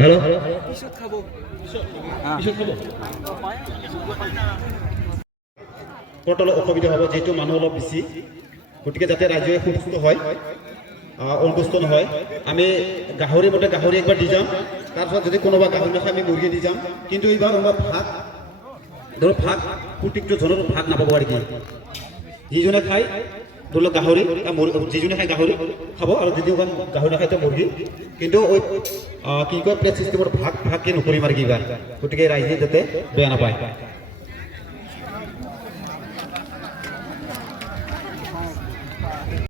hello' অলপ অসুবিধা হ'ব যিহেতু মানুহ অলপ বেছি গতিকে যাতে ৰাইজে সন্তুষ্ট হয় অসন্তুষ্ট নহয় আমি গাহৰি মতে গাহৰি একবাৰ দি যাম তাৰপিছত যদি কোনোবা গাহৰি নাখায় আমি মুৰ্গী দি যাম কিন্তু এইবাৰ আমাৰ ভাগ ধৰক ভাগ প্ৰত্যেকটো জনৰ ভাগ নাপাব আৰু কি যিজনে খায় ধৰি লওক গাহৰি যিজনে খায় গাহৰি খাব আৰু যদি গাহৰি নাখায় তো মুৰ্গী কিন্তু ওই কি কয় প্লেট চিষ্টেমৰ ভাগকৈ নকৰিম আৰু কিবা গতিকে ৰাইজে যাতে বেয়া নাপায়